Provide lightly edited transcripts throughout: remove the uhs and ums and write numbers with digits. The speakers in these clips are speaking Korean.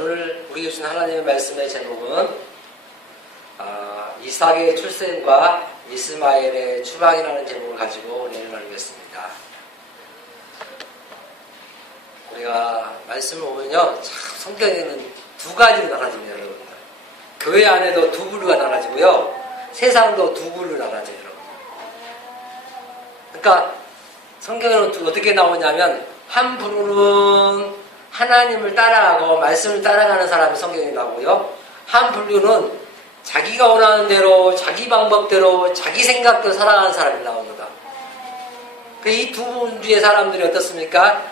오늘 우리에게 주신 하나님의 말씀의 제목은 이삭의 출생과 이스마엘의 추방이라는 제목을 가지고 은혜를 나누겠습니다. 우리가 말씀을 보면요, 참 성경에는 두 가지로 나눠집니다, 여러분. 교회 안에도 두 부류가 나눠지고요, 세상도 두 부류로 나눠져요, 여러분. 그러니까 성경에는 어떻게 나오냐면, 한 부류는 하나님을 따라가고 말씀을 따라가는 사람이 성경에 나오고요, 한 부류는 자기가 원하는 대로, 자기 방법대로, 자기 생각대로 살아가는 사람이 나옵니다. 이 두 부류의 사람들이 어떻습니까?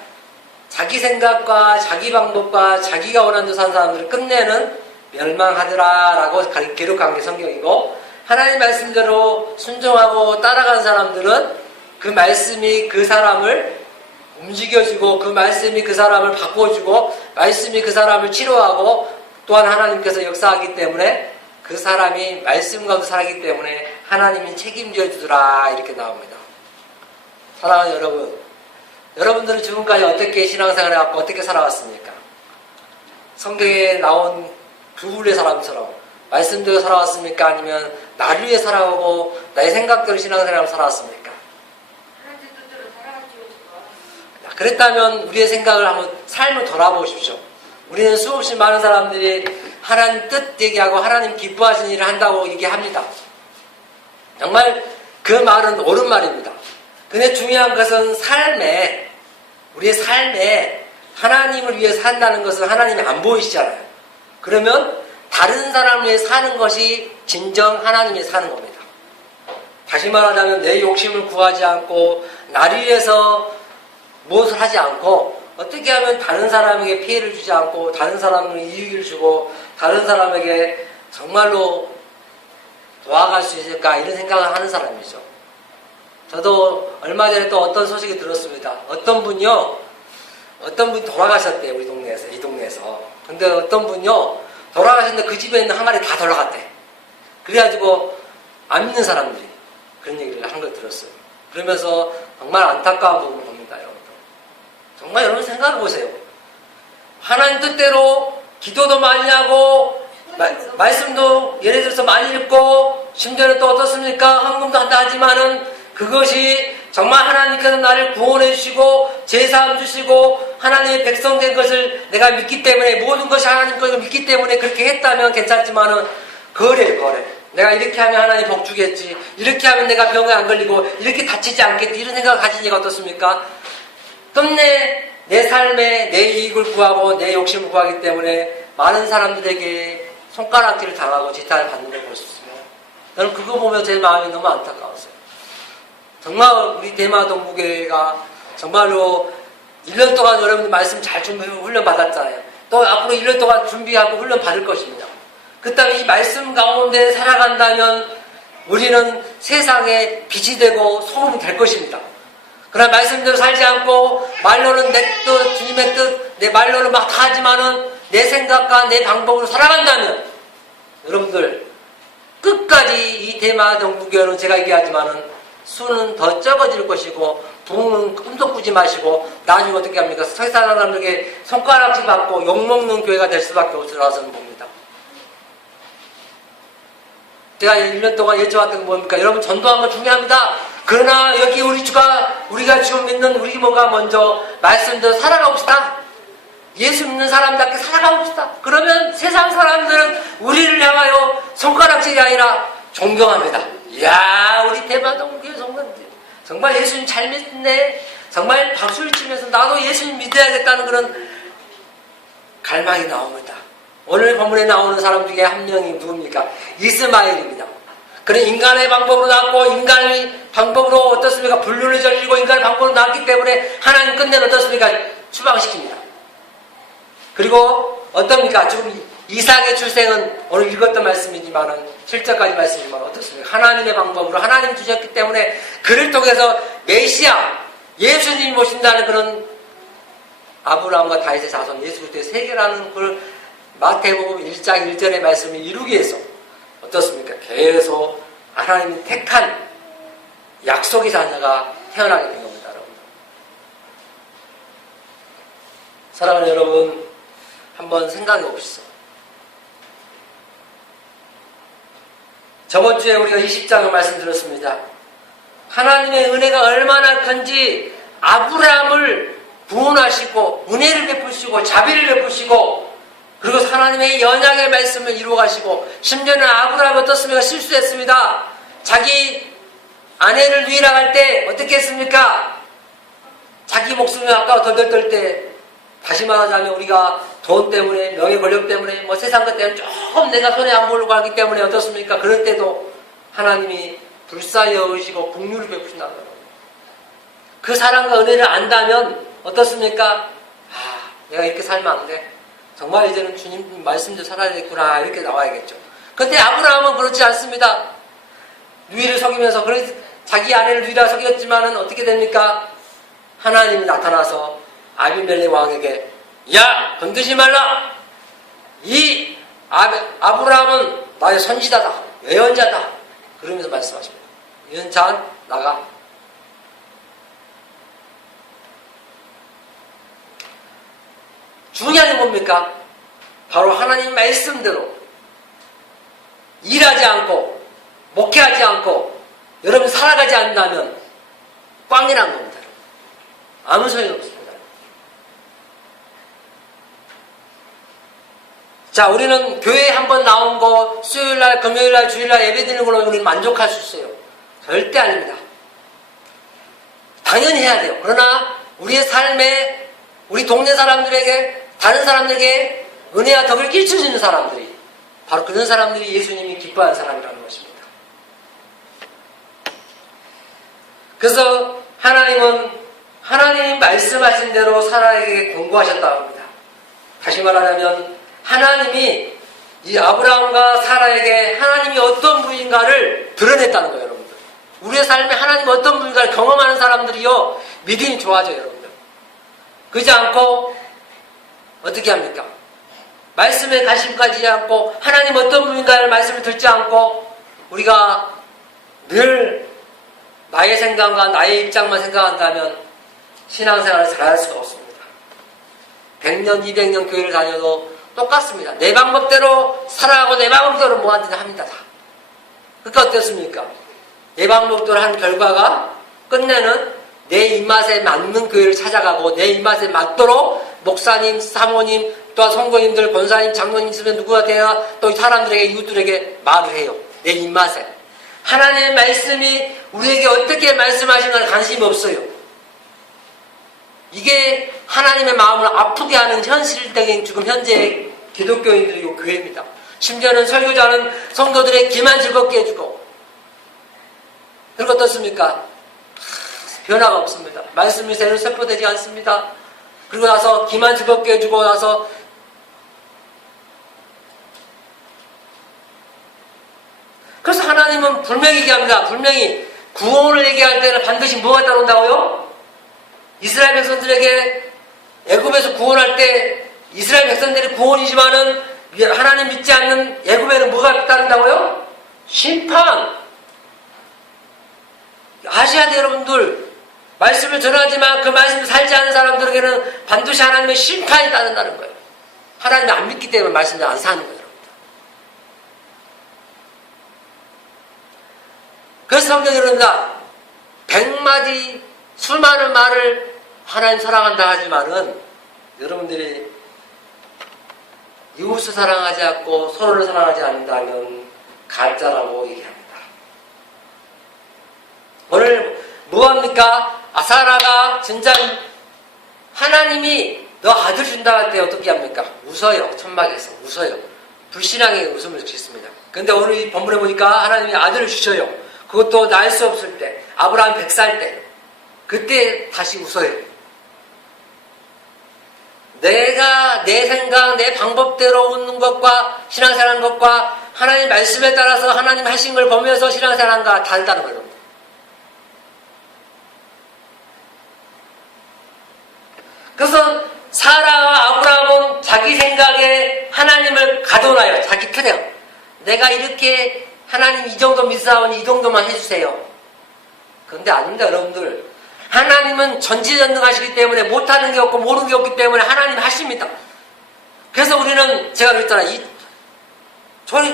자기 생각과 자기 방법과 자기가 원하는 대로 사는 사람들을 끝내는 멸망하더라라고 기록한 게 성경이고, 하나님 말씀대로 순종하고 따라가는 사람들은 그 말씀이 그 사람을 움직여주고, 그 말씀이 그 사람을 바꿔주고, 말씀이 그 사람을 치료하고, 또한 하나님께서 역사하기 때문에 그 사람이 말씀 가운데 살기 때문에 하나님이 책임져 주더라, 이렇게 나옵니다. 사랑하는 여러분, 여러분들은 지금까지 어떻게 신앙생활을 해왔고 어떻게 살아왔습니까? 성경에 나온 두 부류의 사람처럼 말씀대로 살아왔습니까? 아니면 나를 위해 살아오고 나의 생각대로 신앙생활을 살아왔습니까? 그랬다면 우리의 생각을 한번 삶을 돌아보십시오. 우리는 수없이 많은 사람들이 하나님 뜻 얘기하고 하나님 기뻐하시는 일을 한다고 얘기합니다. 정말 그 말은 옳은 말입니다. 근데 중요한 것은 우리의 삶에 하나님을 위해 산다는 것은 하나님이 안 보이시잖아요. 그러면 다른 사람을 위해 사는 것이 진정 하나님 위해 사는 겁니다. 다시 말하자면 내 욕심을 구하지 않고 나를 위해서 무엇을 하지 않고 어떻게 하면 다른 사람에게 피해를 주지 않고 다른 사람에게 이익을 주고 다른 사람에게 정말로 도와갈 수 있을까, 이런 생각을 하는 사람이죠. 저도 얼마 전에 또 어떤 소식이 들었습니다. 어떤 분이 돌아가셨대요, 우리 동네에서, 이 동네에서. 근데 어떤 분이요, 돌아가셨는데 그 집에 있는 항아리 다 돌아갔대. 그래가지고 안 믿는 사람들이 그런 얘기를 한 걸 들었어요. 그러면서 정말 안타까운 부분을 봅니다, 여러분. 정말 여러분 생각해보세요. 하나님 뜻대로 기도도 많이 하고 말씀도 예를 들어서 많이 읽고 심지어는 또 어떻습니까? 헌금도 한다 하지만은 그것이 정말 하나님께서 나를 구원해 주시고 제사함 주시고 하나님의 백성 된 것을 내가 믿기 때문에, 모든 것이 하나님 것을 믿기 때문에 그렇게 했다면 괜찮지만은 거래 내가 이렇게 하면 하나님 복 주겠지, 이렇게 하면 내가 병에 안 걸리고 이렇게 다치지 않겠지, 이런 생각을 가진 얘가 어떻습니까? 끝내 내 삶에 내 이익을 구하고 내 욕심을 구하기 때문에 많은 사람들에게 손가락질을 당하고 지탄을 받는 걸 볼 수 있습니다. 저는 그거 보면 제 마음이 너무 안타까웠어요. 정말 우리 대마동부교회가 정말로 1년 동안 여러분들 말씀 잘 준비하고 훈련 받았잖아요. 또 앞으로 1년 동안 준비하고 훈련 받을 것입니다. 그 다음에 이 말씀 가운데 살아간다면 우리는 세상에 빛이 되고 소금이 될 것입니다. 그러나 말씀대로 살지 않고 말로는 내 뜻, 주님의 뜻, 내 말로는 막 다 하지만은 내 생각과 내 방법으로 살아간다면 여러분들 끝까지 이 대마동부교회는 제가 얘기하지만은 수는 더 적어질 것이고 부흥은 꿈도 꾸지 마시고 나중에 어떻게 합니까? 세상 사람들에게 손가락질 받고 욕먹는 교회가 될 수밖에 없으라고 저는 봅니다. 제가 1년 동안 예초했던 건 뭡니까? 여러분, 전도하는 거 중요합니다. 그러나 여기 우리가 지금 믿는 우리 뭐가 먼저 말씀대로 살아가봅시다. 예수 믿는 사람답게 살아가봅시다. 그러면 세상 사람들은 우리를 향하여 손가락질이 아니라 존경합니다. 이야, 우리 대마동교회 성도들 정말 예수님 잘 믿네, 정말 박수를 치면서 나도 예수님 믿어야겠다는 그런 갈망이 나옵니다. 오늘 본문에 나오는 사람 중에 한 명이 누굽니까? 이스마엘입니다. 그런 인간의 방법으로 낳고 인간의 방법으로 어떻습니까? 불륜을 저지르고 인간의 방법으로 낳았기 때문에 하나님 끝내는 어떻습니까? 추방시킵니다. 그리고 어떻습니까? 지금 이삭의 출생은 오늘 읽었던 말씀이지만은 7절까지 말씀이지만 어떻습니까? 하나님의 방법으로 하나님 주셨기 때문에 그를 통해서 메시아, 예수님이 오신다는 그런 아브라함과 다윗의 자손 예수 그리스도의 세계라는 걸 마태복음 1장 1절의 말씀을 이루기 위해서 어떻습니까? 계속 하나님이 택한 약속의 자녀가 태어나게 된 겁니다, 여러분. 사랑하는 여러분, 한번 생각해 봅시다. 저번 주에 우리가 20장을 말씀드렸습니다. 하나님의 은혜가 얼마나 큰지 아브라함을 구원하시고 은혜를 베푸시고 자비를 베푸시고 그리고 하나님의 연약의 말씀을 이루어 가시고 심지어는 아브라함이 어떻습니까? 실수했습니다. 자기 아내를 누이라고 할 때 어떻게 했습니까? 자기 목숨이 아까워 덜덜 떨 때 다시 말하자면 우리가 돈 때문에 명예 권력 때문에 뭐 세상 것 때문에 조금 내가 손에 안 보려고 하기 때문에 어떻습니까? 그럴 때도 하나님이 불쌍히 여기시고 긍휼을 베푸신다는 거예요. 그 사랑과 은혜를 안다면 어떻습니까? 내가 이렇게 살면 안 돼. 정말 이제는 주님 말씀대로 살아야겠구나 이렇게 나와야겠죠. 그런데 아브라함은 그렇지 않습니다. 누이를 속이면서 자기 아내를 누이라 속였지만은 어떻게 됩니까? 하나님이 나타나서 아비멜렉 왕에게 야 건드지 말라. 이 아브라함은 나의 선지자다. 예언자다. 그러면서 말씀하십니다. 예언자 나가. 중요한 게 뭡니까? 바로 하나님 말씀대로 일하지 않고 목회하지 않고 여러분 살아가지 않는다면 꽝이란 겁니다. 아무 소용이 없습니다. 자, 우리는 교회에 한번 나온 거 수요일날, 금요일날, 주일날 예배드리는 걸로 우리는 만족할 수 있어요. 절대 아닙니다. 당연히 해야 돼요. 그러나 우리의 삶에 우리 동네 사람들에게 다른 사람들에게 은혜와 덕을 끼쳐주는 사람들이 바로 그런 사람들이 예수님이 기뻐하는 사람이라는 것입니다. 그래서 하나님이 말씀하신 대로 사라에게 권고하셨다고 합니다. 다시 말하자면 하나님이 이 아브라함과 사라에게 하나님이 어떤 분인가를 드러냈다는 거예요, 여러분들. 우리의 삶에 하나님이 어떤 분인가를 경험하는 사람들이요 믿음이 좋아져요, 여러분들. 그러지 않고 어떻게 합니까? 말씀에 관심까지 않고 하나님 어떤 분인가를 말씀을 듣지 않고 우리가 늘 나의 생각과 나의 입장만 생각한다면 신앙생활을 잘할 수가 없습니다. 100년, 200년 교회를 다녀도 똑같습니다. 내 방법대로 살아가고 내 방법대로 뭐 하든지 합니다. 다. 그러니까 어떻습니까? 내 방법대로 한 결과가 끝내는 내 입맛에 맞는 교회를 찾아가고 내 입맛에 맞도록 목사님, 사모님, 또한 성도님들, 권사님, 장로님 있으면 누구가 돼야 또 사람들에게 이웃들에게 말을 해요. 내 입맛에. 하나님의 말씀이 우리에게 어떻게 말씀하시는 건 관심이 없어요. 이게 하나님의 마음을 아프게 하는 현실적인 지금 현재 기독교인들이고 교회입니다. 심지어는 설교자는 성도들의 귀만 즐겁게 해주고 그리고 어떻습니까? 변화가 없습니다. 말씀이 새로 선포되지 않습니다. 그리고 나서 귀만 즐겁게 해주고 나서 그래서 하나님은 분명히 얘기합니다. 분명히 구원을 얘기할 때는 반드시 뭐가 따른다고요? 이스라엘 백성들에게 애굽에서 구원할 때 이스라엘 백성들의 구원이지만은 하나님 믿지 않는 애굽에는 뭐가 따른다고요? 심판. 아셔야 돼요, 여러분들. 말씀을 전하지만 그 말씀을 살지 않는 사람들에게는 반드시 하나님의 심판이 따른다는 거예요. 하나님을 안 믿기 때문에 말씀을 안 사는 거예요, 여러분들. 그래서 성경에 그런다. 100마디 수많은 말을 하나님 사랑한다 하지만은 여러분들이 이웃을 사랑하지 않고 서로를 사랑하지 않는다면 가짜라고 얘기합니다. 오늘 뭐합니까? 사라가 진짜 하나님이 너 아들 준다 할 때 어떻게 합니까? 웃어요. 천막에서 웃어요. 불신앙의 웃음을 짓습니다. 근데 오늘 이 본문에 보니까 하나님이 아들을 주셔요. 그것도 날 수 없을 때, 아브라함 100살 때, 그때 다시 웃어요. 내가 내 생각, 내 방법대로 웃는 것과 신앙생활하는 것과 하나님 말씀에 따라서 하나님 하신 걸 보면서 신앙생활하는 것과 다르다는 거예요. 그래서 사라와 아브라함은 자기 생각에 하나님을 가둬놔요. 자기 틀에. 내가 이렇게 하나님 이 정도 믿사오니 이 정도만 해주세요. 그런데 아닙니다, 여러분들. 하나님은 전지전능하시기 때문에 못하는 게 없고 모르는 게 없기 때문에 하나님 하십니다. 그래서 우리는 제가 그랬잖아요.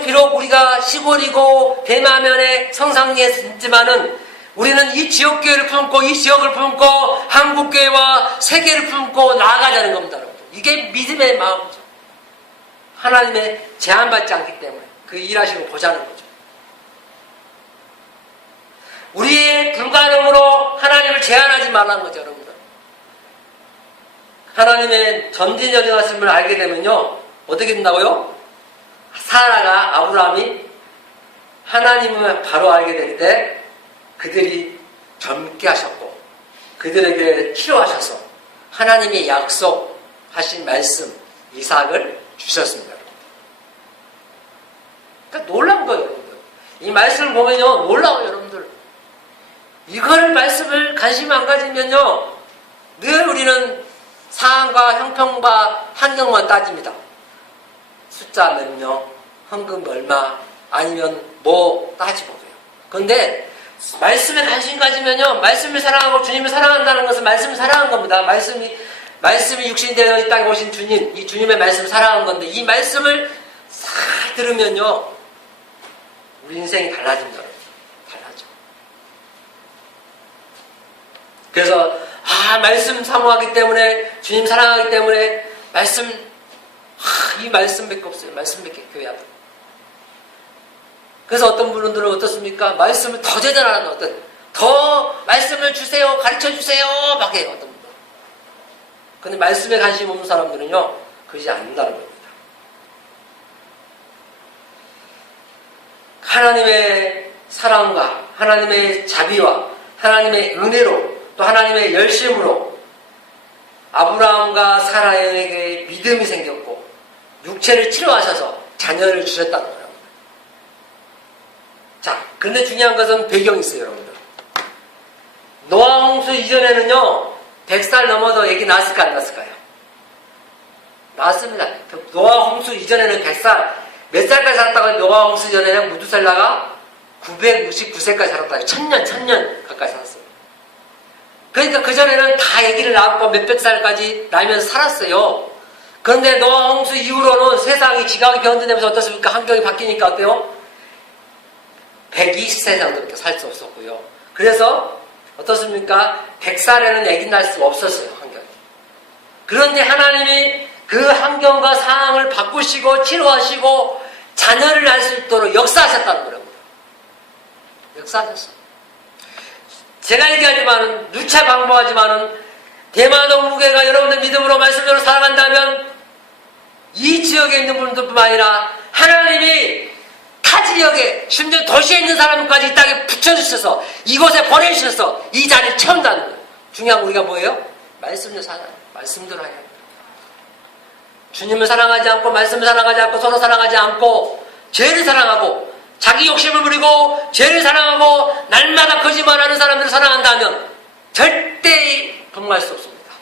비록 우리가 시골이고 대마면에 성상리에 있지만은 우리는 이 지역교회를 품고 이 지역을 품고 한국교회와 세계를 품고 나아가자는 겁니다. 여러분. 이게 믿음의 마음이죠. 하나님의 제한받지 않기 때문에 그 일하시고 보자는 거죠. 우리의 불가능으로 하나님을 제한하지 말라는 거죠. 여러분들. 하나님의 전진전능하심을 알게 되면요. 어떻게 된다고요? 사라가 아브라함이 하나님을 바로 알게 될 때 그들이 젊게 하셨고 그들에게 치료하셔서 하나님의 약속하신 말씀 이삭을 주셨습니다. 그러니까 놀라운 거예요. 여러분들. 이 말씀을 보면요. 놀라워요. 여러분들. 이걸 말씀을 관심 안 가지면요. 늘 우리는 상황과 형평과 환경만 따집니다. 숫자 몇 명, 헌금 얼마, 아니면 뭐 따지고 그래요. 그런데 말씀에 관심 가지면요, 말씀을 사랑하고 주님을 사랑한다는 것은 말씀을 사랑한 겁니다. 말씀이 육신이 되어 이 땅에 오신 주님, 이 주님의 말씀을 사랑한 건데, 이 말씀을 잘 들으면요, 우리 인생이 달라집니다. 달라져. 그래서, 말씀 사모하기 때문에, 주님 사랑하기 때문에, 이 말씀밖에 없어요. 말씀밖에 교회 하다. 그래서 어떤 분들은 어떻습니까? 말씀을 더 제대로 더 말씀을 주세요, 가르쳐 주세요, 막 해요. 어떤 분들은. 근데 말씀에 관심 없는 사람들은요, 그러지 않는다는 겁니다. 하나님의 사랑과 하나님의 자비와 하나님의 은혜로 또 하나님의 열심으로 아브라함과 사라에게 믿음이 생겼고 육체를 치료하셔서 자녀를 주셨다는 거예요. 자, 근데 중요한 것은 배경이 있어요, 여러분들. 노아 홍수 이전에는요, 100살 넘어도 애기 낳았을까, 안 낳았을까요? 낳았습니다. 노아 홍수 이전에는 100살, 몇 살까지 살았다가 노아 홍수 이전에는 무두살라가 969세까지 살았다고. 1000년 가까이 살았어요. 그러니까 그전에는 다 애기를 낳았고 몇백 살까지 나면서 살았어요. 그런데 노아 홍수 이후로는 세상이 지각이 변화되면서 어떻습니까? 환경이 바뀌니까 어때요? 120세 정도밖에 살 수 없었고요. 그래서 어떻습니까? 100살에는 애기 낳을 수가 없었어요, 환경이. 그런데 하나님이 그 환경과 상황을 바꾸시고 치료하시고 자녀를 낳을 수 있도록 역사하셨다는 거랍니다. 역사하셨어요. 제가 얘기하지만은 누차 방법하지만은 대마동무교회가 여러분들 믿음으로 말씀대로 살아간다면 이 지역에 있는 분들뿐만 아니라 하나님이 타 지역에 심지어 도시에 있는 사람까지 이 땅에 붙여주셔서 이곳에 보내주셔서 이 자리를 채운다는 거예요. 중요한 우리가 뭐예요? 말씀을 사랑해요. 말씀대로 해야 돼요. 주님을 사랑하지 않고 말씀을 사랑하지 않고 서로 사랑하지 않고 죄를 사랑하고 자기 욕심을 부리고 죄를 사랑하고 날마다 거짓말하는 사람들을 사랑한다면 절대 동무할 수 없습니다.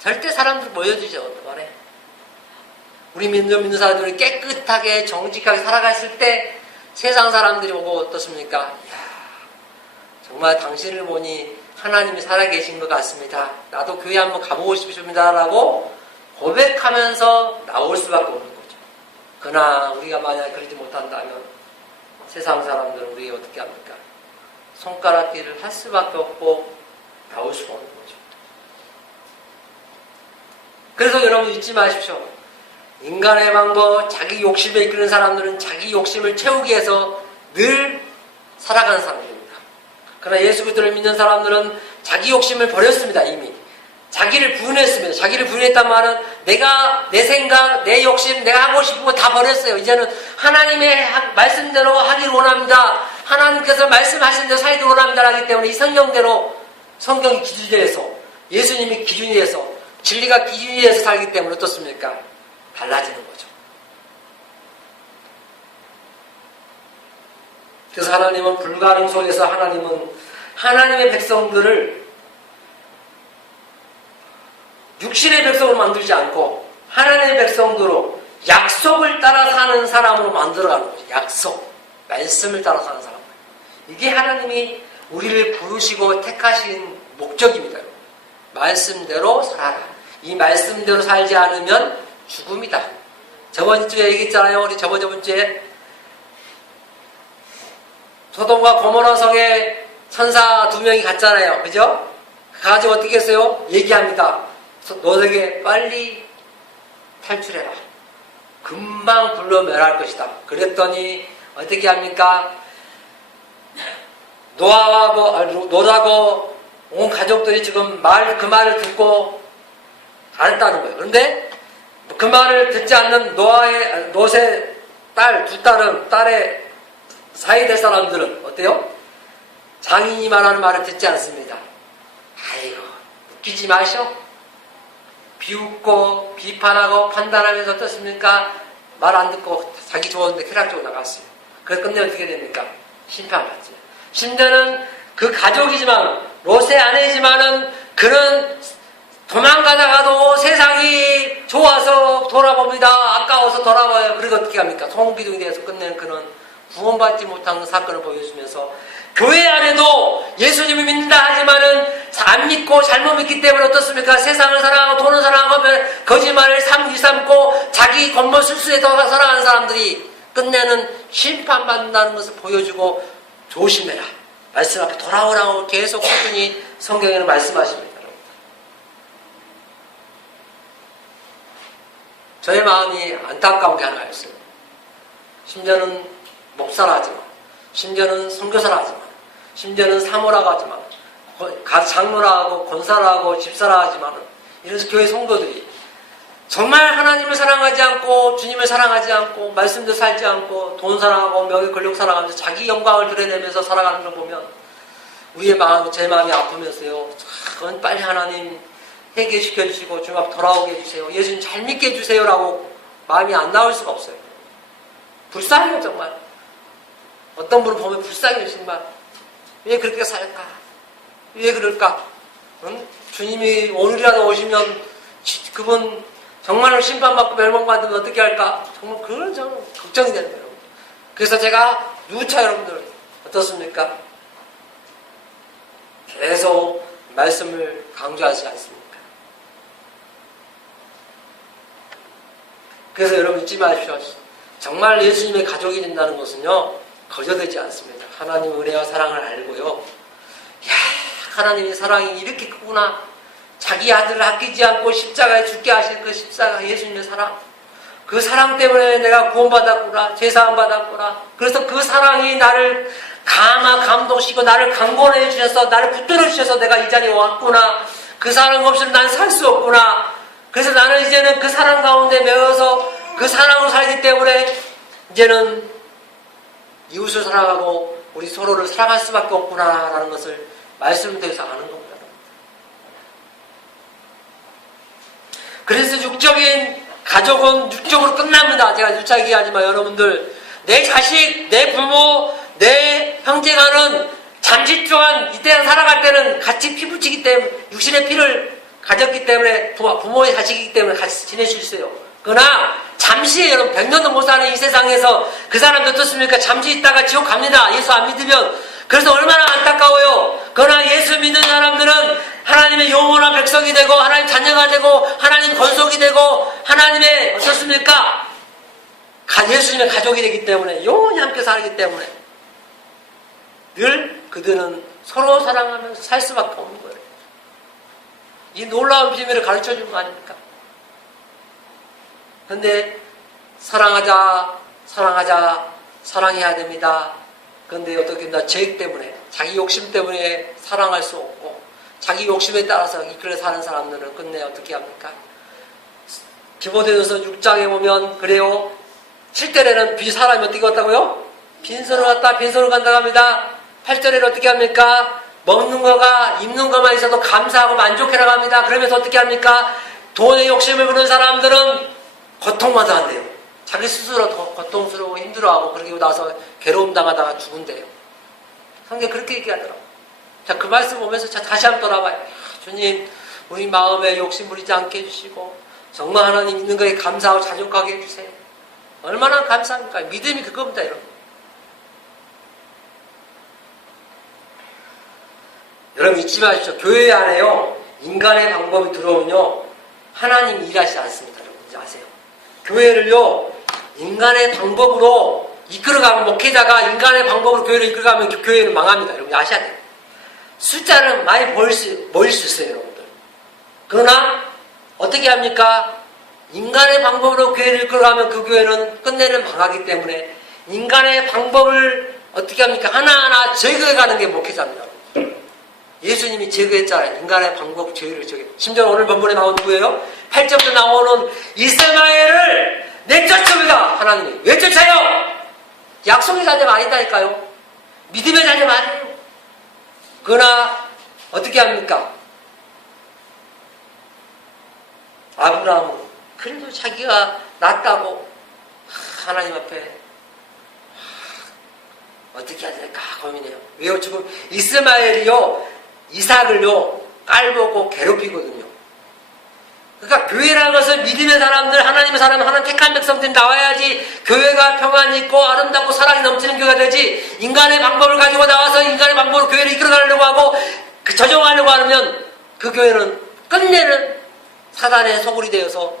절대 사람들 모여주죠. 어떡하네. 우리 믿는 사람들이 깨끗하게 정직하게 살아갔을 때 세상 사람들이 보고 어떻습니까? 이야, 정말 당신을 보니 하나님이 살아계신 것 같습니다. 나도 교회 한번 가보고 싶습니다. 라고 고백하면서 나올 수밖에 없는 거죠. 그러나 우리가 만약에 그러지 못한다면 세상 사람들은 우리가 어떻게 합니까? 손가락질을 할 수밖에 없고 나올 수가 없는 거죠. 그래서 여러분 잊지 마십시오. 인간의 방법, 자기 욕심에 이끄는 사람들은 자기 욕심을 채우기 위해서 늘 살아가는 사람들입니다. 그러나 예수 그리스도를 믿는 사람들은 자기 욕심을 버렸습니다. 이미. 자기를 부인했습니다. 자기를 부인했단 말은 내 생각, 내 욕심, 내가 하고 싶은 거 다 버렸어요. 이제는 하나님의 말씀대로 하길 원합니다. 하나님께서 말씀하신 대로 살길 원합니다. 하기 때문에 이 성경대로 성경이 기준이 돼서 예수님이 기준이 돼서 진리가 기준이 돼서 살기 때문에 어떻습니까? 달라지는 거죠. 그래서 하나님은 불가능 속에서 하나님은 하나님의 백성들을 육신의 백성으로 만들지 않고 하나님의 백성들로 약속을 따라 사는 사람으로 만들어가는 거죠. 약속, 말씀을 따라 사는 사람. 이게 하나님이 우리를 부르시고 택하신 목적입니다. 말씀대로 살아라. 이 말씀대로 살지 않으면 죽음이다. 저번 주에 얘기했잖아요. 우리 저번 주에 소돔과 고모라 성에 천사 2명이 갔잖아요. 그죠? 가가지고 어떻게 했어요? 얘기합니다. 너에게 빨리 탈출해라. 금방 불러 멸할 것이다. 그랬더니 어떻게 합니까? 노라고 온 가족들이 지금 그 말을 듣고 알았다는 거예요. 그런데 그 말을 듣지 않는 롯의 두 딸의 사이 될 사람들은 어때요? 장인이 말하는 말을 듣지 않습니다. 아이고, 웃기지 마셔. 비웃고 비판하고 판단하면서 어떻습니까? 말 안 듣고 자기 좋은데 쾌락적으로 나갔어요. 그래서 끝내 어떻게 됩니까? 심판받지. 심지어는 그 가족이지만 롯의 아내지만은 그는 도망가다가도 세상이 좋아서 돌아봅니다. 아까워서 돌아봐요. 그리고 어떻게 합니까? 성기둥이 돼서 끝내는 그는 구원받지 못한 사건을 보여주면서 교회 안에도 예수님을 믿는다 하지만은 안 믿고 잘못 믿기 때문에 어떻습니까? 세상을 사랑하고 돈을 사랑하고 거짓말을 일삼고 자기 겉멋 술수에 더 사랑하는 사람들이 끝내는 심판받는다는 것을 보여주고 조심해라. 말씀 앞에 돌아오라고 계속 꾸준히 성경에는 말씀하십니다. 저의 마음이 안타까운 게 하나 있어요. 심지어는 목사라 하지만, 심지어는 선교사라 하지만, 심지어는 사모라고 하지만, 장로라 하고 권사라 하고 집사라 하지만, 이런 교회 성도들이 정말 하나님을 사랑하지 않고 주님을 사랑하지 않고 말씀도 살지 않고 돈 사랑하고 명예 권력 사랑하면서 자기 영광을 드러내면서 살아가는 걸 보면 우리의 마음, 제 마음이 아프면서요. 그건 빨리 하나님 회개시켜 주시고 주님 앞에 돌아오게 해주세요. 예수님 잘 믿게 해주세요 라고 마음이 안 나올 수가 없어요. 불쌍해요 정말. 어떤 분을 보면 불쌍해요 정말. 왜 그렇게 살까? 왜 그럴까? 응? 주님이 오늘이라도 오시면 그분 정말로 심판받고 멸망받으면 어떻게 할까? 정말 그런 걱정이 되는 거예요. 그래서 제가 누차 여러분들 어떻습니까? 계속 말씀을 강조하지 않습니까? 그래서 여러분 잊지 마십시오. 정말 예수님의 가족이 된다는 것은요 거저되지 않습니다. 하나님의 은혜와 사랑을 알고요. 야, 하나님의 사랑이 이렇게 크구나. 자기 아들을 아끼지 않고 십자가에 죽게 하실 그 십자가 예수님의 사랑. 그 사랑 때문에 내가 구원받았구나. 제사함 받았구나. 그래서 그 사랑이 나를 감동시키고 나를 강권해 주셔서 나를 붙들어 주셔서 내가 이 자리에 왔구나. 그 사랑 없이는 난 살 수 없구나. 그래서 나는 이제는 그 사랑 가운데 매여서 그 사랑으로 살기 때문에 이제는 이웃을 사랑하고 우리 서로를 사랑할 수밖에 없구나라는 것을 말씀을 통해서 아는 겁니다. 그래서 육적인 가족은 육적으로 끝납니다. 제가 누차 얘기하지만 여러분들 내 자식, 내 부모, 내 형제간은 잠시 동안 이 땅에 살아갈 때는 같이 피붙이기 때문에 육신의 피를 가졌기 때문에 부모의 자식이기 때문에 같이 지낼 수 있어요. 그러나 잠시 여러분 100년도 못 사는 이 세상에서 그 사람들 어떻습니까? 잠시 있다가 지옥 갑니다. 예수 안 믿으면. 그래서 얼마나 안타까워요. 그러나 예수 믿는 사람들은 하나님의 영원한 백성이 되고 하나님 자녀가 되고 하나님 권속이 되고 하나님의 어떻습니까? 예수님의 가족이 되기 때문에 영원히 함께 살기 때문에 늘 그들은 서로 사랑하면서 살 수밖에 없는 거예요. 이 놀라운 비밀을 가르쳐 준 거 아닙니까? 그런데 사랑하자, 사랑해야 됩니다. 그런데 어떻게 됩니까? 죄 때문에, 자기 욕심 때문에 사랑할 수 없고 자기 욕심에 따라서 이끌려 사는 사람들은 끝내 어떻게 합니까? 디모데전서 6장에 보면 그래요. 7절에는 사람이 어떻게 왔다고요? 빈손을 왔다 빈손을 간다고 합니다. 8절에는 어떻게 합니까? 먹는 거가 입는 것만 있어도 감사하고 만족해라고 합니다. 그러면서 어떻게 합니까? 돈의 욕심을 부는 사람들은 고통만 당한대요. 자기 스스로 더 고통스러워 힘들어하고 그러고 나서 괴로움 당하다가 죽은대요. 성경 그렇게 얘기하더라고요. 자, 그 말씀 보면서 다시 한번 돌아봐요. 주님, 우리 마음에 욕심 부리지 않게 해주시고 정말 하나님 있는 거에 감사하고 자족하게 해주세요. 얼마나 감사합니까? 믿음이 그겁니다, 여러분. 여러분 잊지 마십시오. 교회 안에요 인간의 방법이 들어오면요 하나님 일하시지 않습니다. 여러분 이제 아세요. 교회를요, 인간의 방법으로 이끌어가면, 목회자가 인간의 방법으로 교회를 이끌어가면 교회는 망합니다. 여러분 아셔야 돼요. 숫자는 많이 모일 수 있어요, 여러분들. 그러나 어떻게 합니까? 인간의 방법으로 교회를 이끌어가면 그 교회는 끝내는 망하기 때문에 인간의 방법을 어떻게 합니까? 하나하나 제거해가는 게 목회자입니다. 예수님이 제거했잖아요. 인간의 방법 제거를 제거. 심지어 오늘 본문에 나온 누구예요? 8절부터 나오는 이스마엘을 내쫓습니다. 하나님이. 왜 쫓아요? 약속의 자녀가 아니다니까요. 믿음의 자녀가 아니에요. 그러나 어떻게 합니까? 아브라함은 그래도 자기가 낫다고 하나님 앞에 어떻게 해야 될까 고민해요. 왜요? 지금 이스마엘이요, 이삭을요, 깔보고 괴롭히거든요. 그러니까 교회라는 것은 믿음의 사람들, 하나님의 사람, 하나님 택한 백성들이 나와야지 교회가 평안이 있고 아름답고 사랑이 넘치는 교회가 되지, 인간의 방법을 가지고 나와서 인간의 방법으로 교회를 이끌어가려고 하고 조정하려고 하면 그 교회는 끝내는 사단의 소굴이 되어서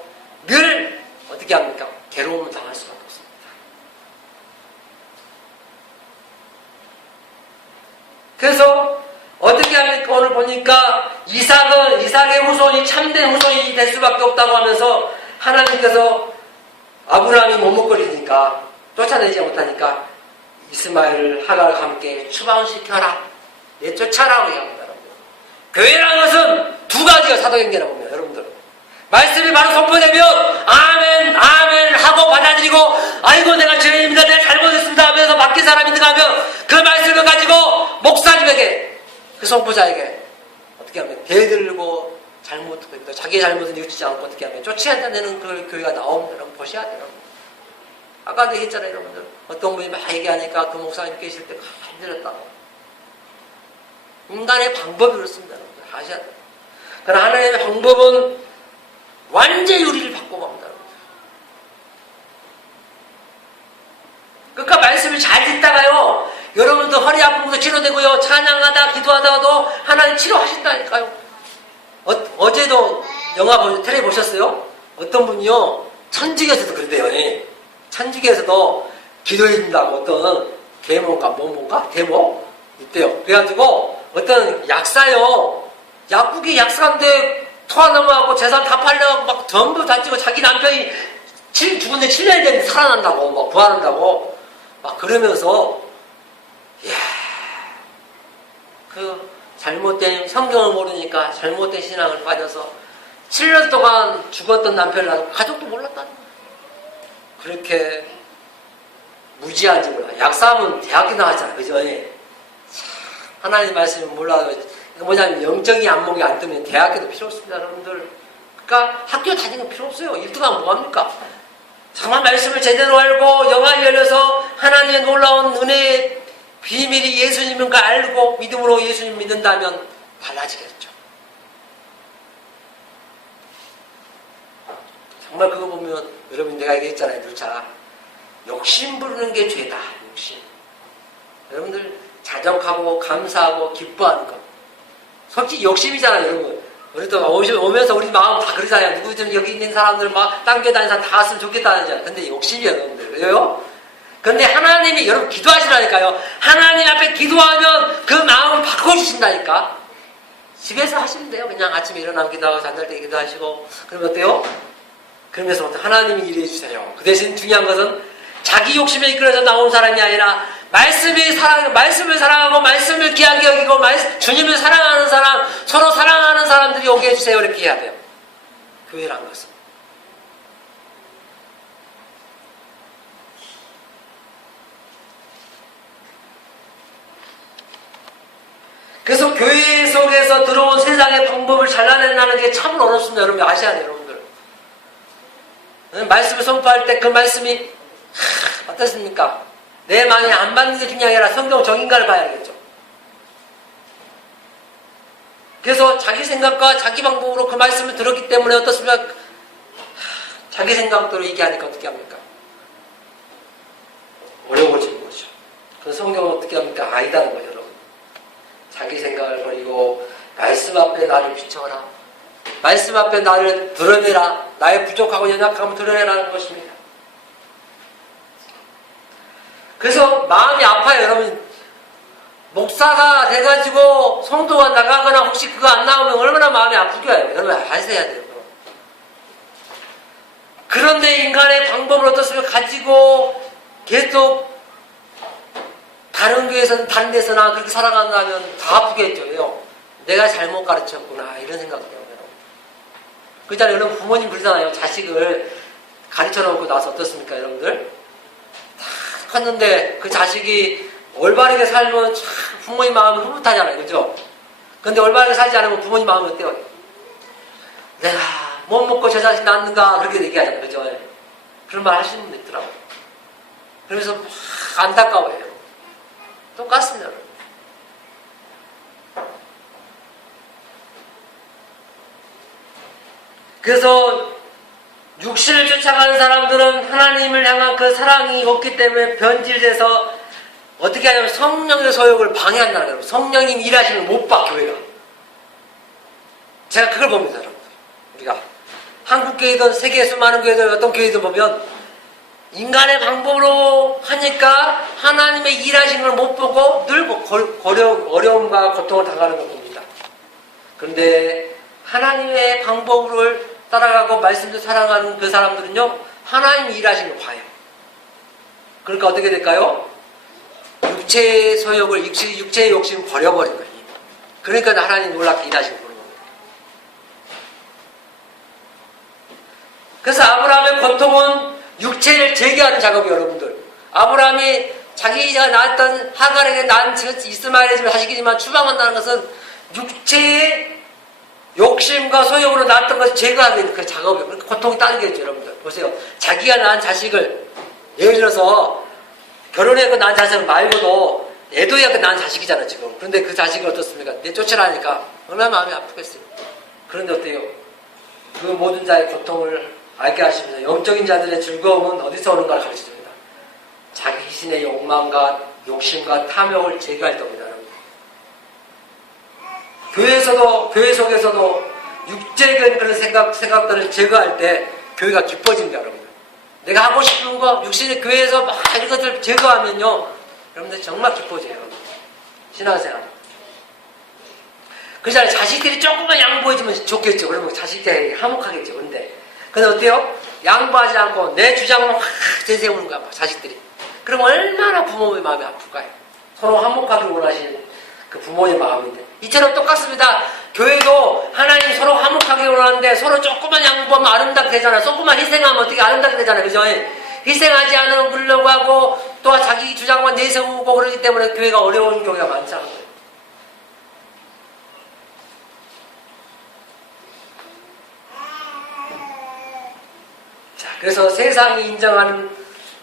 늘 어떻게 합니까? 괴로움을 당할 수밖에 없습니다. 그래서 어떻게 합니까? 오늘 보니까 이삭의 후손이 참된 후손이 될 수밖에 없다고 하면서 하나님께서 아브라함이 머뭇거리니까 쫓아내지 못하니까 이스마엘을 하갈과 함께 추방시켜라, 내쫓아라고 얘기합니다. 교회라는 것은 두 가지가 사도행전에 보면 여러분들 말씀이 바로 선포되면 아멘 아멘 하고 받아들이고 아이고 내가 죄인입니다, 내가 잘못했습니다 하면서 맡긴 사람이 들어가면 그 말씀을 가지고 목사님에게, 그 선포자에게 어떻게 하면 대들고 잘못했다, 자기의 잘못은 뉘우치지 않고 어떻게 하면 쫓아내는 그 교회가 나옵니다. 여러분 보셔야 돼요. 아까도 얘기했잖아요. 여러분들 어떤 분이 막 얘기하니까 그 목사님 계실 때 힘들었다고. 인간의 방법이 그렇습니다. 여러분들 아셔야 돼요. 그러나 하나님의 방법은 완전히 우리를 바꿔갑니다. 그러니까 말씀을 잘 듣다가요, 여러분도 허리 아픔도 치료되고요, 찬양하다 기도하다가도 하나님 치료하신다니까요. 어제도 영화 텔레비 보셨어요? 어떤 분이요, 천주교에서도 그런데요. 천주교에서도 기도해준다고 어떤 계모인가 뭐뭔가 대모 있대요. 그래가지고 어떤 약사요, 약국이 약사인데 토하 넘어가고 재산 다 팔려가고 막 전부 다 찍고 자기 남편이 죽은데 7년이 됐는데 살아난다고 막 부활한다고 막 그러면서, 이야, 그 잘못된 성경을 모르니까 잘못된 신앙을 빠져서 7년 동안 죽었던 남편을 놔두고 가족도 몰랐다는 거예요. 그렇게 무지한지 몰라. 약사하면 대학교 나왔잖아, 그죠? 하나님 말씀을 몰라도 뭐냐면 영적인 안목이 안 뜨면 대학교도 필요 없습니다, 여러분들. 그러니까 학교 다니는 거 필요 없어요. 1등하면 뭐합니까? 정말 말씀을 제대로 알고 영안이 열려서 하나님의 놀라운 은혜의 비밀이 예수님인 걸 알고 믿음으로 예수님 믿는다면 달라지겠죠. 정말 그거 보면 여러분 내가 얘기했잖아요. 누차 욕심 부르는 게 죄다. 욕심. 여러분들 자족하고 감사하고 기뻐하는 것. 솔직히 욕심이잖아요, 여러분. 우리도 오면서 우리 마음 다 그러잖아요. 누구든 여기 있는 사람들 막 딴 교회 다니는 사람 다 왔으면 좋겠다는. 근데 욕심이에요, 여러분들. 왜요? 근데 하나님이, 여러분 기도하시라니까요. 하나님 앞에 기도하면 그 마음을 바꿔주신다니까. 집에서 하시면 돼요. 그냥 아침에 일어나면 기도하고 잠잘 때 기도하시고. 그러면 어때요? 그러면서 하나님이 일해 주세요. 그 대신 중요한 것은 자기 욕심에 이끌어서 나온 사람이 아니라 말씀을 사랑하고 말씀을 귀하게 여기고 주님을 사랑하는 사람, 서로 사랑하는 사람들이 오게 해주세요. 이렇게 해야 돼요. 교회란 것은. 그래서 교회 속에서 들어온 세상의 방법을 잘라내는 게 참 어렵습니다. 여러분 아셔야 돼요. 여러분들. 말씀을 선포할 때 그 말씀이 어떻습니까? 내 마음에 안 맞는 게 중요한 게 아니라 성경 정인가를 봐야겠죠. 그래서 자기 생각과 자기 방법으로 그 말씀을 들었기 때문에 어떻습니까? 자기 생각대로 얘기하니까 어떻게 합니까? 어려워지는 거죠. 그 성경은 어떻게 합니까? 아니다는 거죠, 여러분. 자기 생각을 버리고 말씀 앞에 나를 비춰라. 말씀 앞에 나를 드러내라. 나의 부족하고 연약함을 드러내라는 것입니다. 그래서 마음이 아파요, 여러분. 목사가 돼가지고 성도가 나가거나 혹시 그거 안 나오면 얼마나 마음이 아프게요. 여러분 아셔야 돼요. 그런데 인간의 방법을 어떻습니까? 가지고 계속 다른 교회에서는 다른 데서나 그렇게 살아간다면 더 아프겠죠. 내가 잘못 가르쳤구나 이런 생각이 들어요. 그렇잖아요. 여러분 부모님 그러잖아요. 자식을 가르쳐놓고 나서 어떻습니까 여러분들? 다 컸는데 그 자식이 올바르게 살면 참 부모님 마음이 흐뭇하잖아요. 그죠? 근데 올바르게 살지 않으면 부모님 마음이 어때요? 내가 못 먹고 저 자식 낳는가 그렇게 얘기하잖아요. 그죠? 그런 말 하시는 분들 있더라고요. 그러면서 막 안타까워해요. 똑같습니다. 그래서 육신을 쫓아가는 사람들은 하나님을 향한 그 사랑이 없기 때문에 변질돼서 어떻게 하냐면 성령의 소욕을 방해한다는 거예요. 성령님 일하시는 못 봐, 교회가. 제가 그걸 봅니다, 여러분. 우리가 한국교회든 세계에 수많은 교회들 어떤 교회든 보면 인간의 방법으로 하니까 하나님의 일하시는 걸 못 보고 늘 어려움과 고통을 당하는 걸 봅니다. 그런데 하나님의 방법을 따라가고 말씀도 사랑하는 그 사람들은요, 하나님이 일하시는 걸 봐요. 그러니까 어떻게 될까요? 육체의 소욕을, 육체의 욕심을 버려버린 거예요. 그러니까 하나님 놀랍게 일하시는 거예요. 그래서 아브라함의 고통은 육체를 제거하는 작업이에요, 여러분들. 아브라함이 자기가 낳았던 하갈에게 낳은 이스마엘의 집을 자식이지만 추방한다는 것은 육체의 욕심과 소욕으로 낳았던 것을 제거하는 그 작업이에요. 그러니까 고통이 따르겠죠, 여러분들. 보세요. 자기가 낳은 자식을, 예를 들어서 결혼해서 낳은 자식 말고도 애도해서 낳은 자식이잖아요, 지금. 그런데 그 자식을 어떻습니까? 내쫓으라니까 얼마나 마음이 아프겠어요. 그런데 어때요? 그 모든 자의 고통을 알게 하십니다. 영적인 자들의 즐거움은 어디서 오는가를 가르쳐줍니다. 자기 자신의 욕망과 욕심과 탐욕을 제거할 겁니다. 교회에서도, 교회 속에서도 육체적인 그런 생각들을 제거할 때 교회가 기뻐집니다, 여러분. 내가 하고 싶은 거, 육신의 교회에서 막 이런 것들 제거하면요, 여러분들 정말 기뻐져요. 신앙생활. 그렇잖아요. 자식들이 조금만 양보해주면 좋겠죠. 그러면 자식들이 화목하겠죠. 근데 어때요? 양보하지 않고 내 주장을 확 내세우는 거야, 자식들이. 그럼 얼마나 부모의 마음이 아플까요? 서로 화목하게 원하시는 그 부모의 마음인데. 이처럼 똑같습니다. 교회도 하나님 서로 화목하게 원하는데 서로 조금만 양보하면 아름답게 되잖아요. 조금만 희생하면 어떻게 아름답게 되잖아요. 그죠? 희생하지 않으면 물려고 하고 또 자기 주장만 내세우고 그러기 때문에 교회가 어려운 경우가 많잖아요. 자, 그래서 세상이 인정하는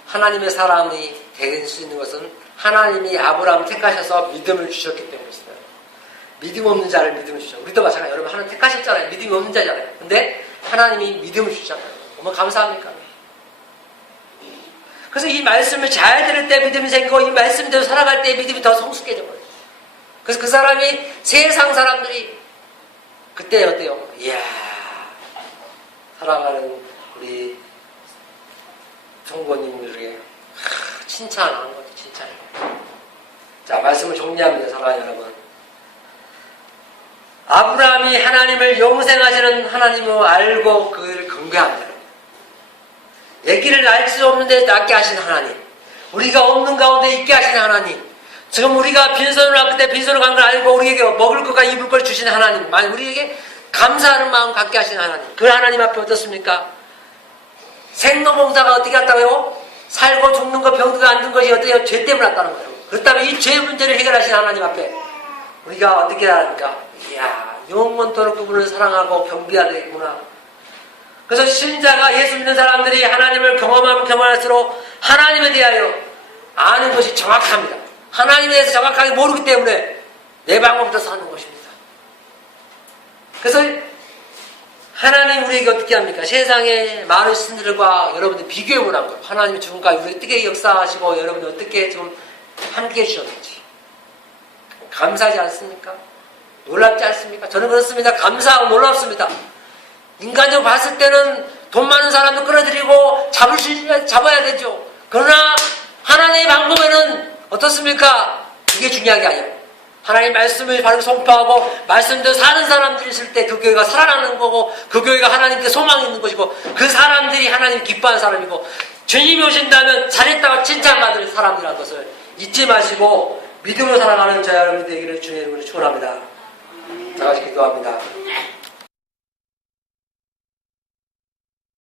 하나님의 사람이 될 수 있는 것은 하나님이 아브라함을 택하셔서 믿음을 주셨기 때문이었어요. 믿음 없는 자를 믿음을 주셨어요. 우리도 마찬가지예요. 여러분 하나님 택하셨잖아요. 믿음이 없는 자잖아요. 근데 하나님이 믿음을 주셨잖아요. 얼마나 감사합니까? 그래서 이 말씀을 잘 들을 때 믿음이 생기고 이 말씀대로 살아갈 때 믿음이 더 성숙해져 버려요. 그래서 그 사람이 세상 사람들이 그때 어때요? 이야, 사랑하는 우리 성도님들에게 칭찬하는 거죠. 칭찬. 자, 말씀을 정리합니다. 사랑하는 여러분. 아브라함이 하나님을 영생하시는 하나님을 알고 그를 경배합니다. 아기를 낳을 수 없는데 낳게 하신 하나님, 우리가 없는 가운데 있게 하신 하나님, 지금 우리가 빈손으로 왔을 때 빈손으로 간 걸 알고 우리에게 먹을 것과 입을 걸 주신 하나님, 우리에게 감사하는 마음 갖게 하신 하나님, 그 하나님 앞에 어떻습니까? 생로봉사가 어떻게 왔다고요? 살고 죽는 것, 병든 안 든 것이 어때요? 죄 때문에 왔다는 거예요. 그렇다면 이 죄 문제를 해결하신 하나님 앞에 우리가 어떻게 해야 합니까? 이야, 영원토록 그분을 사랑하고 경배해야 되겠구나. 그래서 신자가 예수 믿는 사람들이 하나님을 경험하면 경험할수록 하나님에 대하여 아는 것이 정확합니다. 하나님에 대해서 정확하게 모르기 때문에 내 방법부터 사는 것입니다. 그래서 하나님 우리에게 어떻게 합니까? 세상의 많은 신들과 여러분들 비교해보라는 거예요. 하나님이 지금까지 우리 어떻게 역사하시고 여러분들 어떻게 좀 함께 해주셨는지. 감사하지 않습니까? 놀랍지 않습니까? 저는 그렇습니다. 감사하고 놀랍습니다. 인간적으로 봤을 때는 돈 많은 사람도 끌어들이고 잡아야 되죠. 그러나 하나님의 방법에는 어떻습니까? 그게 중요한 게 아니에요. 하나님 말씀을 바로 선포하고 말씀대로 사는 사람들이 있을 때 그 교회가 살아나는 거고 그 교회가 하나님께 소망이 있는 것이고 그 사람들이 하나님 기뻐하는 사람이고 주님이 오신다면 잘했다고 칭찬받을 사람이라는 것을 잊지 마시고 믿음으로 살아가는 저와 여러분 되기를 주님의 이름으로 축원합니다. 다 같이 기도합니다.